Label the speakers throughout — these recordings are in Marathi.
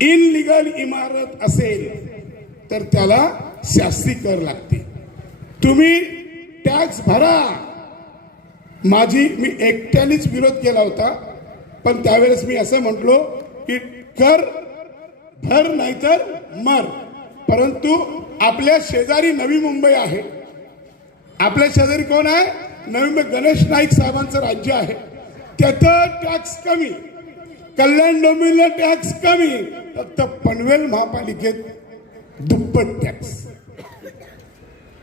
Speaker 1: इनलिगल इमारत असेल तर त्याला शास्ती कर लागते. तुम्ही टॅक्स भरा. माझी मी एकट्यानेच विरोध केला होता पण त्यावेळेस मी असं म्हटलो की कर भर नाहीतर मर. परंतु आपल्या शेजारी नवी मुंबई आहे. आपल्या शेजारी कोण आहे? नवी मुंबई गणेश नाईक साहेबांचं राज्य आहे. त्याचं टॅक्स कमी. कल्याण डोंबिवलीला टॅक्स कमी. फक्त पनवेल महापालिकेत दुप्पट टॅक्स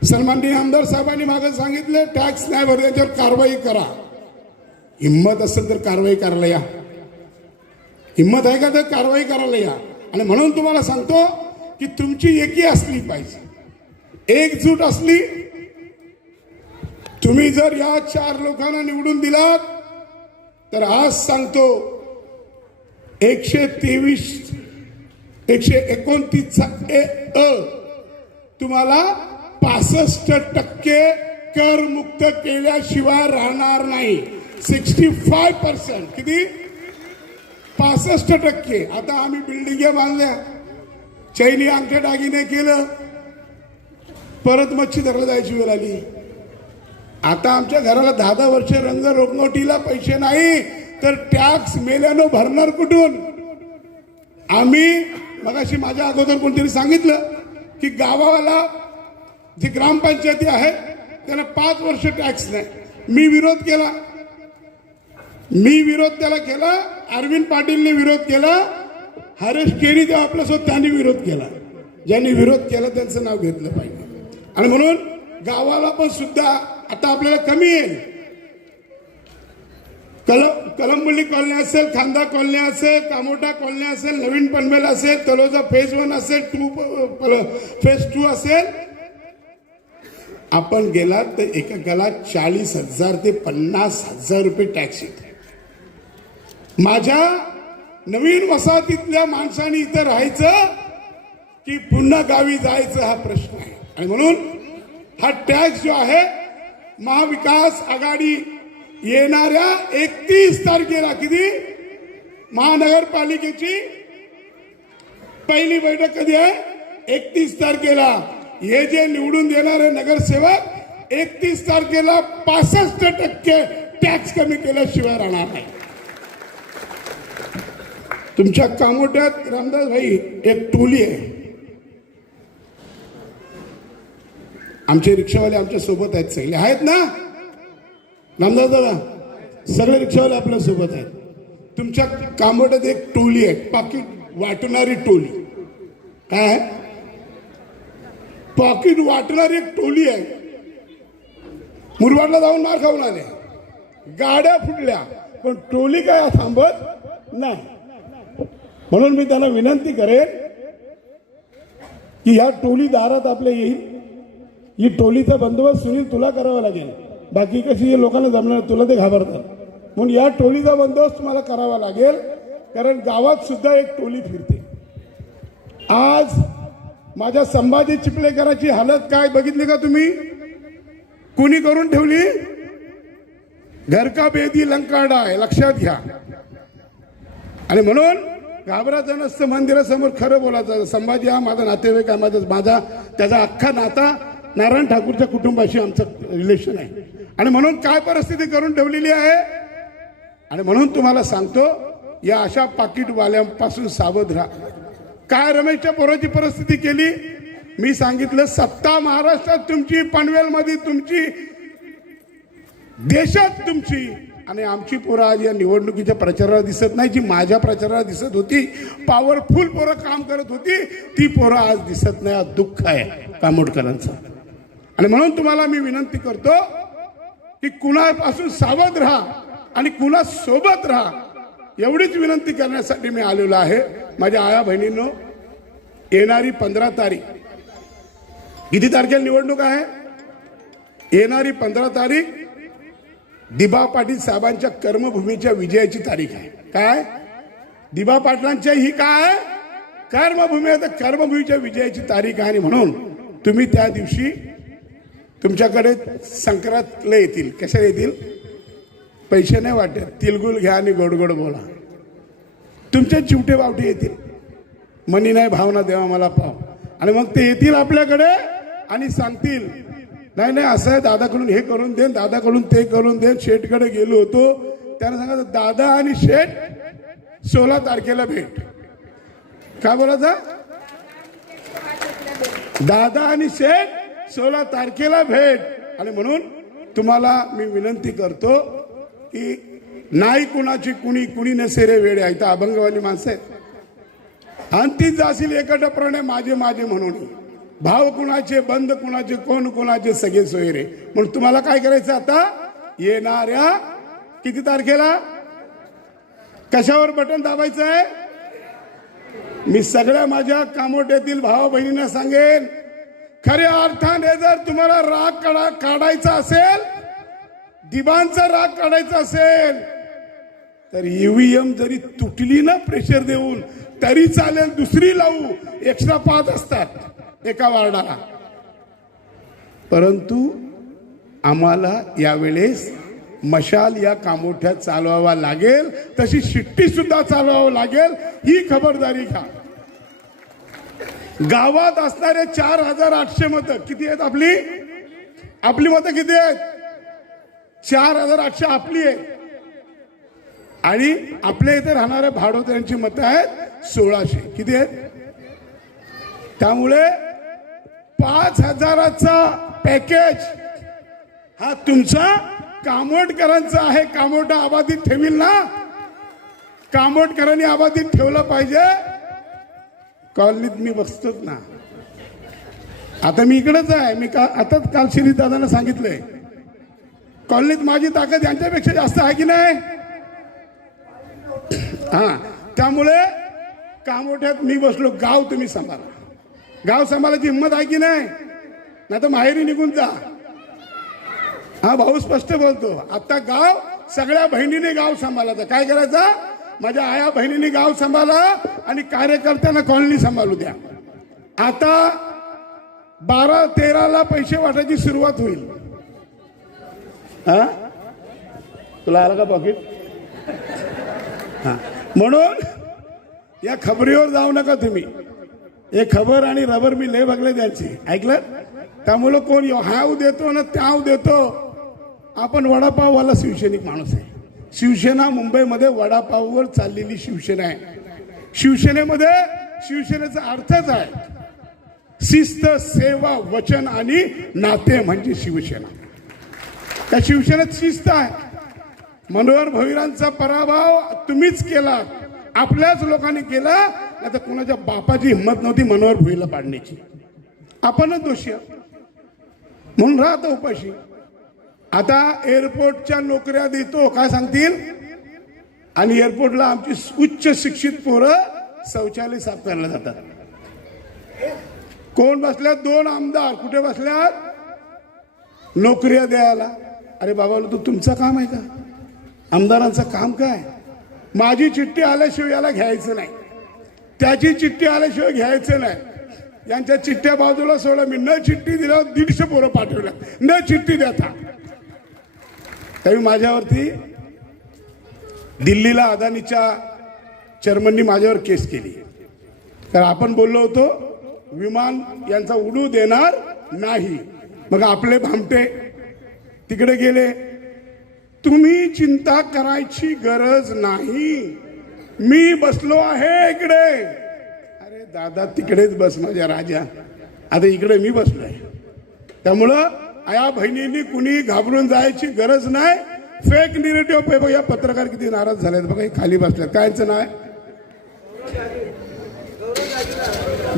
Speaker 1: सन्माननीय आमदार साहेबांनी मागे सांगितलं टॅक्स नाही भरले त्याच्यावर कारवाई करा. हिंमत असेल तर कारवाई करायला या. हिंमत आहे का तर कारवाई करायला या. आणि म्हणून तुम्हाला सांगतो की तुमची एकी असली पाहिजे. एकजूट असली तुम्ही जर या चार लोकांना निवडून दिलात तर आज सांगतो एकशे तेवीस एकशे एकोणतीसचा ए अ. तुम्हाला पासष्ट टक्के कर मुक्त केल्याशिवाय राहणार नाही. Sixty five percent. किती? पासष्ट टक्के. आता आम्ही बिल्डिंग बांधल्या. चैनी आमच्या दागिने केलं. परत मच्छी धरला जायची वेळ आली. आता आमच्या घराला दहा दहा वर्ष रंग रोगनोटीला पैसे नाही तर टॅक्स मेल्यानं भरणार कुठून? आम्ही मगाशी माझ्या अगोदर कोणतरी सांगितलं की गावाला जी ग्रामपंचायती आहे त्याला पाच वर्ष टॅक्स नाही. मी विरोध केला. मी विरोध त्याला केला अरविंद पाटीलने विरोध केला हरेश केरी तेव्हा आपल्यासोबत त्यांनी विरोध केला. ज्यांनी विरोध केला त्यांचं नाव घेतलं पाहिजे. आणि म्हणून गावाला पण सुद्धा आता आपल्याला कमी येईल. कलम कलंबुली कॉलनी असेल खांदा कॉलनी असेल कामोटा कॉलनी असेल नवीन पनवेल असेल तलोजा फेज वन असेल टू फेज टू असेल. आपण गेलात तर एकेकाला चाळीस हजार ते पन्नास हजार रुपये टॅक्स येते. माझ्या नवीन वसाहतीतल्या माणसाने इथं राहायचं की पुन्हा गावी जायचं हा प्रश्न आहे. आणि म्हणून हा टॅक्स जो आहे महाविकास आघाडी येणाऱ्या एकतीस तारखेला किती? महानगरपालिकेची पहिली बैठक कधी आहे? एकतीस तारखेला. हे जे निवडून देणारे नगरसेवक एकतीस तारखेला पासष्ट टक्के टॅक्स कमी केल्याशिवाय राहणार नाही. तुमच्या कामोट्यात रामदास भाई एक टोली आहे. आमचे रिक्षावाले आमच्यासोबत आहेत सगळे आहेत ना? रामदास दादा सगळे रिक्षावाले आपल्यासोबत आहेत. तुमच्या कामोड्यात एक टोली आहे पाकिट वाटणारी टोली. काय पाकिट वाटणारी एक टोली आहे. मुरबाडला जाऊन मार खाऊन आले. गाड्या फुटल्या पण टोली काय थांबत नाही. म्हणून मी त्यांना विनंती करेन की ह्या टोली दारात आपल्या येईल. ही टोलीचा बंदोबस्त सुनील तुला करावा लागेल. बाकी कशी लोकांना जमणार तुला ते घाबरतात. म्हणून या टोलीचा बंदोबस्त मला करावा लागेल कारण गावात सुद्धा एक टोली फिरते. आज माझ्या संभाजी चिपळेकराची हालत काय बघितली का तुम्ही? कुणी करून ठेवली? घर का बेदी लंकाडा आहे लक्षात घ्या. आणि म्हणून घाबरायचं नसतं मंदिरासमोर खरं बोलायचं. संभाजी हा माझा नातेवाईक आहे माझा माझा त्याचा अख्खा नाता नारायण ठाकूरच्या कुटुंबाशी आमचं रिलेशन आहे. आणि म्हणून काय परिस्थिती करून ठेवलेली आहे? आणि म्हणून तुम्हाला सांगतो या अशा पाकिटवाल्यांपासून सावध राहा. काय रमेशच्या पोराची परिस्थिती केली? मी सांगितलं सत्ता महाराष्ट्रात तुमची पनवेलमध्ये तुमची देशात तुमची. आणि आमची पोरं आज या निवडणुकीच्या प्रचाराला दिसत नाही. जी माझ्या प्रचाराला दिसत होती पॉवरफुल पोरं काम करत होती ती पोरं आज दिसत नाही. आज दुःख आहे कामोडकरांचं. आणि म्हणून तुम्हाला मी विनंती करतो की कुणापासून सावध राहा आणि कुणा सोबत राहा एवढीच विनंती करण्यासाठी मी आलेलो आहे. माझ्या आया बहिणींनो येणारी पंधरा तारीख किती तारखेला निवडणूक आहे? येणारी पंधरा तारीख दिबा पाटील साहेबांच्या कर्मभूमीच्या विजयाची तारीख आहे. काय? दिबा पाटलांच्या ही काय? कर्मभूमी आहे तर कर्मभूमीच्या विजयाची तारीख आहे आणि म्हणून तुम्ही त्या दिवशी तुमच्याकडे संक्रांतला येतील. कशाला येतील? पैसे नाही वाटत. तिलगुल घ्या आणि गोडगोड बोला. तुमचे चिवटे बावटे येतील. मनी नाही भावना देवा मला पाव. आणि मग ते येतील आपल्याकडे आणि सांगतील नाही नाही असं आहे दादाकडून हे करून दे दादाकडून ते करून दे शेठकडे गेलो होतो. त्यानं सांगायचं दादा आणि शेठ सोळा तारखेला भेट. काय बोलायचं? दादा आणि शेठ सोळा तारखेला भेट. आणि म्हणून तुम्हाला मी विनंती करतो की नाही कुणाची कुणी कुणी नसे रे वेळे आहे तर अभंगवाली माणसं आहेत. अंती जाशील एकटप्रणे माझे माझे म्हणून. भाव कुणाचे बंद कुणाचे कोण कुणाचे सगळे सोयरे. म्हणून तुम्हाला काय करायचं आता? येणाऱ्या किती तारखेला? कशावर बटन दाबायचं आहे मी सगळ्या माझ्या कामोट्यातील भाव बहिणींना सांगेन. खऱ्या अर्थाने जर तुम्हाला राग काढा काढायचा असेल दिबांचा राग काढायचा असेल तर ईव्हीएम जरी तुटली ना प्रेशर देऊन तरी चालेल दुसरी लावू. एक्स्ट्रा पाच असतात एका वार्डाला. परंतु आम्हाला यावेळेस मशाल या कामोठ्यात चालवावा लागेल तशी शिट्टी सुद्धा चालवावं लागेल ही खबरदारी घ्या. गावात असणारे चार हजार आठशे मतं. किती आहेत आपली? आपली मतं किती आहेत? चार हजार आठशे आपली आहेत. आणि आपल्या इथे राहणाऱ्या भाडोत्यांची मतं आहेत सोळाशे. किती आहेत? त्यामुळे पाच हजाराचा पॅकेज हा तुमचा कामोटकरांचा आहे. कामोटा आबादीत ठेवील ना? कामोटकरांनी आबादीत ठेवलं पाहिजे. कॉलनीत मी बसतोच ना. आता मी इकडेच आहे. मी का आताच काल श्री दादांना सांगितलंय. कॉलनीत माझी ताकद यांच्यापेक्षा जास्त आहे की नाही? हा. त्यामुळे कामोठ्यात मी बसलो. गाव तुम्ही सांभाळा. गाव सांभाळायची हिंमत आहे की नाही? नाही तर माहेरी निघून जा. हा भाऊ स्पष्ट बोलतो. आता गाव सगळ्या बहिणीने गाव सांभाळायचं काय करायचं? माझ्या आया बहिणीने गाव सांभाळा आणि कार्यकर्त्यांना कॉलनी सांभाळू द्या. आता बारा तेराला पैसे वाटायची सुरुवात होईल. हा? तुला आलं का पॉकेट हा. म्हणून या खबरीवर जाऊ नका तुम्ही. हे खबर आणि रबर मी लय बघले द्यायची ऐकलं? त्यामुळं कोण हाव देतो ना त्याव देतो. आपण वडापाववाला शिवसैनिक माणूस आहे. शिवसेना मुंबईमध्ये वडापाववर चाललेली शिवसेना आहे. शिवसेनेमध्ये शिवसेनेचा अर्थच आहे. शिस्त सेवा वचन आणि नाते म्हणजे शिवसेना. त्या शिवसेनेत शिस्त आहे. मनोहर भविरांचा पराभव तुम्हीच केला. आपल्याच लोकांनी केला. नाही कोणाच्या बापाची हिंमत नव्हती मनोहर भोईला पाडण्याची. आपणच दोषी म्हणून राहतो उपाशी. आता एअरपोर्टच्या नोकऱ्या देतो काय सांगतील? आणि एअरपोर्टला आमची उच्च शिक्षित पोरं शौचालय साफ करायला जातात. कोण बसल्यात? दोन आमदार. कुठे बसल्यात? नोकऱ्या द्यायला. अरे बाबा तू तुमचं काम आहे का? आमदारांचं काम काय? माझी चिठ्ठी आल्याशिवाय याला घ्यायचं नाही. त्याची चिठ्ठी आल्याशिवाय घ्यायचं नाही. यांच्या चिठ्ठ्या बाजूला सोडा. मी न चिठ्ठी दिल्यावर दीडशे पोरं पाठवल्या न चिठ्ठी देता. त्यावेळी माझ्यावरती दिल्लीला अदानीच्या चेअरमननी माझ्यावर केस केली. तर आपण बोललो होतो विमान यांचा उडू देणार नाही. मग आपले भामटे तिकडे गेले. तुम्ही चिंता करायची गरज नाही. मी बसलो आहे इकडे. अरे दादा तिकडेच बस माझ्या राजा. आता इकडे मी बसलोय. त्यामुळं या बहिणींनी कुणी घाबरून जायची गरज नाही. फेक निगेटिव्ह पेपर या पत्रकार किती नाराज झालेत बघा हे खाली बसल्यात कायचं नाव आहे?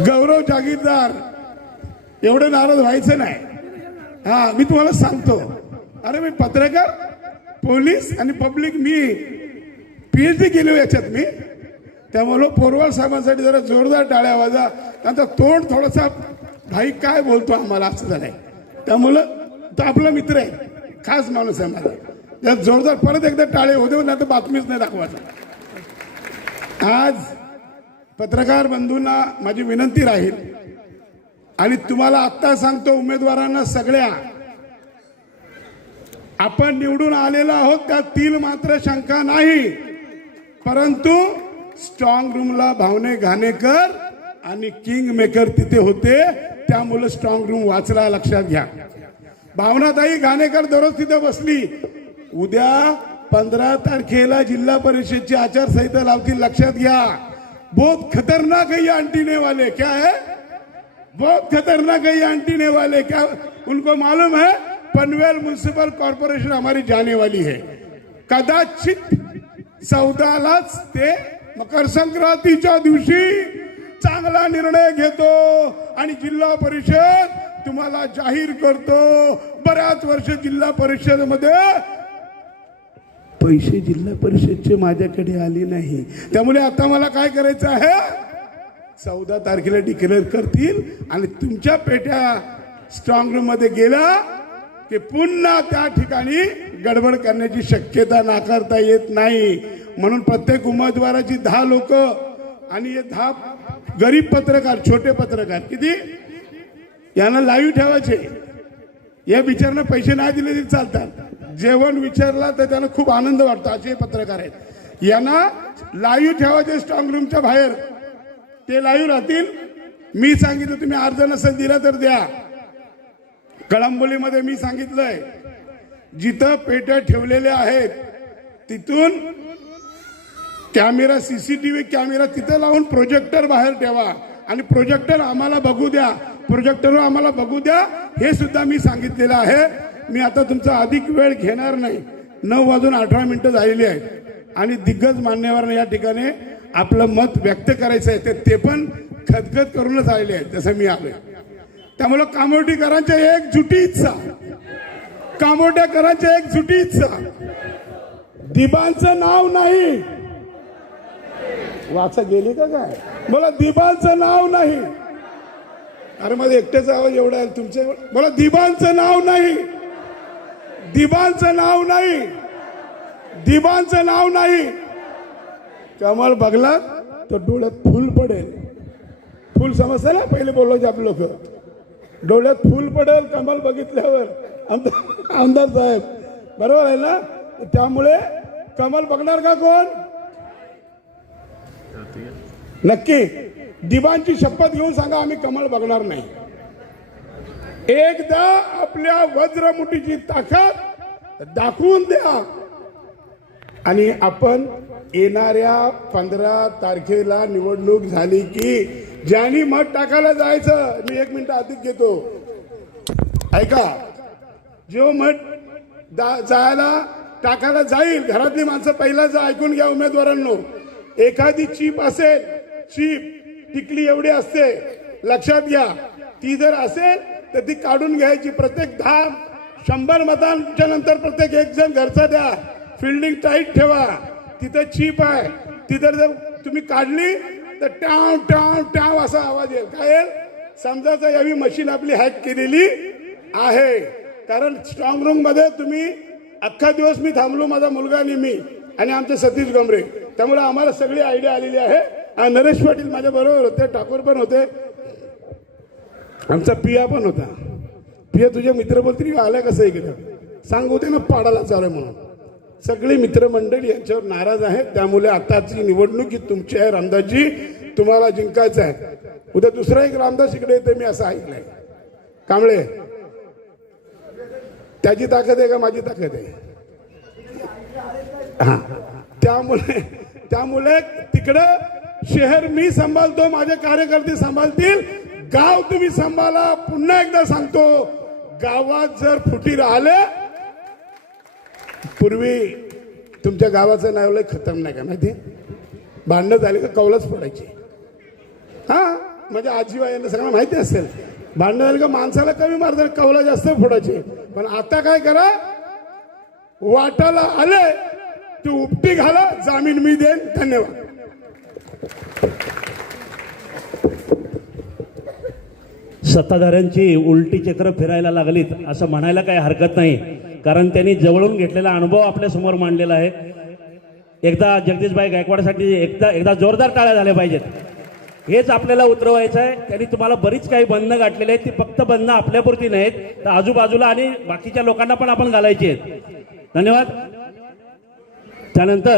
Speaker 1: गौरव जागीरदार. एवढे नाराज व्हायचं नाही. हा मी तुम्हाला सांगतो. अरे मी पत्रकार पोलीस आणि पब्लिक मी पीएचडी केली हो याच्यात मी. त्यामुळं पोरवाल साहेबांसाठी जरा जोरदार टाळ्या वाजा. त्यांचा तोंड थोडासा भाई काय बोलतो आम्हाला असं झालंय. त्यामुळं तो आपला मित्र आहे. खास माणूस आहे मला. त्यात जोरदार परत एकदा टाळे होते ना तर बातमीच नाही दाखवायचं. आज पत्रकार बंधूंना माझी विनंती राहील. आणि तुम्हाला आत्ता सांगतो उमेदवारांना सगळ्या. आपण निवडून आलेलो आहोत त्या तील मात्र शंका नाही. परंतु स्ट्रॉंग रूमला भावने घाणेकर आणि किंग मेकर तिथे होते. त्यामुळे स्ट्रॉंग रूम वाचला लक्षात घ्या. भावनाताई घाणेकर दररोज तिथे बसली. उद्या पंधरा तारखेला जिल्हा परिषदची आचारसंहिता लावतील लक्षात घ्या. बहुत खतरनाक है ये अंटीने वाले क्या है? बहुत खतरनाक है ये अंटीने वाले क्या उनको मालूम है? पनवेल म्युनिसिपल कॉर्पोरेशन हमारी जाने वाली है. कदाचित चौदालाच ते मकर संक्रांतीच्या दिवशी चांगला निर्णय घेतो आणि जिल्हा परिषद तुम्हाला जाहीर करतो बऱ्याच वर्ष जिल्हा परिषदेमध्ये पैसे जिल्हा परिषदचे माझ्याकडे आले नाही. त्यामुळे आता मला काय करायचं आहे? चौदा तारखेला डिक्लेअर करतील आणि तुमच्या पेट्या स्ट्रॉंग रूममध्ये गेला की पुन्हा त्या ठिकाणी गडबड करण्याची शक्यता नाकारता येत नाही. म्हणून प्रत्येक उमेदवाराची दहा लोक आणि हे दहा गरीब पत्रकार छोटे पत्रकार किती? यांना लाईव्ह ठेवायचे. या बिचारांना पैसे नाही दिले तरी चालतात. जेवण विचारला तर त्यांना खूप आनंद वाटतो. असे पत्रकार आहेत. यांना लाईव्ह ठेवायचे स्ट्रॉंग रूमच्या बाहेर. ते लाईव्ह राहतील. मी सांगितलं तुम्ही अर्ज नसेल दिला तर द्या. कळंबोलीमध्ये मी सांगितलंय जिथं पेट्या ठेवलेल्या आहेत तिथून कॅमेरा सीसीटीव्ही कॅमेरा तिथं लावून प्रोजेक्टर बाहेर ठेवा आणि प्रोजेक्टर आम्हाला बघू द्या. प्रोजेक्टर आम्हाला बघू द्या. हे सुद्धा मी सांगितलेलं आहे. मी आता तुमचा अधिक वेळ घेणार नाही. नऊ वाजून अठरा मिनिटं झालेली आहेत. आणि दिग्गज मान्यवरांना या ठिकाणी आपलं मत व्यक्त करायचं आहे. ते- ते पण खदखद करूनच आलेले आहेत जसं मी आलोय त्यामुळं कामोटीकरांच्या एक जुटी इच्छा कामोट्याकरांच्या एक जुटी इच्छा दिबांचं नाव नाही. वाचा गेली का काय? मला दिबांचं नाव नाही. अरे माझा एकट्याचा आवाज एवढा आहे तुमच्या मला दिबांचं नाव नाही. दिबांचं नाव नाही. दिबांचं नाव नाही. कमल बघला तर डोळ्यात फुल पडेल. फुल समजतं ना पहिले बोलायचे आपले लोक. डोळ्यात फुल पडेल कमल बघितल्यावर. आमदार आमदार साहेब बरोबर आहे ना? त्यामुळे कमल बघणार का कोण? नक्की. दिवांची शपथ घेऊन सांगा आम्ही कमळ बघणार नाही. एकदा आपल्या वज्रमुठीची ताकद दाखवून द्या. आणि आपण येणाऱ्या पंधरा तारखेला निवडणूक झाली की ज्यांनी मत टाकायला जायचं मी एक मिनिट अधिक घेतो. ऐका जो मत जायला टाकायला जाईल घरातली माणसं पहिला जा ऐकून घ्या उमेदवारांनो. एखादी चीप असेल चीप टिकली एवढी असते. लक्षात घ्या. ती जर असेल तर ती काढून घ्यायची प्रत्येक दहा शंभर मतांच्या नंतर प्रत्येक एक जण घरचा द्या. फिल्डिंग टाईट ठेवा. तिथं चीप आहे. तिथं जर तुम्ही काढली तर टाव टाव टाव असा आवाज येईल. काय येईल? समजायचं यावी मशीन आपली हॅक केलेली आहे. कारण स्ट्रॉंग रूममध्ये तुम्ही अख्खा दिवस मी थांबलो माझा मुलगा आणि मी आणि आमचे सतीश गमरे त्यामुळे आम्हाला सगळी आयडिया आलेली आहे. हा नरेश पाटील माझ्या बरोबर होते ठाकूर पण होते. आमचा पिया पण होता. पिया तुझे मित्र बोलतील आल्या कसं इकडं? सांगू दे ना पाडाला चालू आहे म्हणून. सगळी मित्रमंडळी यांच्यावर नाराज आहेत. त्यामुळे आताची निवडणूक ही तुमची आहे रामदासजी. तुम्हाला जिंकायचं आहे. उद्या दुसरा एक रामदास इकडे येते मी असं ऐकलंय. कांबळे त्याची ताकद आहे का माझी ताकद आहे? हा. त्यामुळे त्यामुळे तिकडं शहर मी सांभाळतो माझे कार्यकर्ते सांभाळतील. गाव तुम्ही सांभाळा. पुन्हा एकदा सांगतो गावात जर फुटी राहिले पूर्वी तुमच्या गावाचं नाव लय खतरनाक आहे माहिती? भांडणं झाली का कौलच फोडायची हा? म्हणजे आजीबा यांना सगळं माहिती असेल. भांडणं झालं का माणसाला कमी मारतात कौला जास्त फोडायचे. पण आता काय करा? वाटाला आले तू उपटी घाला जामीन मी देईन. धन्यवाद.
Speaker 2: सत्ताधाऱ्यांची उलटी चक्र फिरायला लागलीत असं म्हणायला काही हरकत नाही. कारण त्यांनी जवळून घेतलेला अनुभव आपल्यासमोर मांडलेला आहे. एकदा जगदीशबाई गायकवाडसाठी एकदा एकदा जोरदार टाळ्या झाल्या पाहिजेत. हेच आपल्याला उतरवायचं आहे. त्यांनी तुम्हाला बरीच काही बंधनं गाठलेली आहेत. ती फक्त बंधनं आपल्यापुरती नाहीत. तर आजूबाजूला आणि बाकीच्या लोकांना पण आपण घालायची आहेत. धन्यवाद. त्यानंतर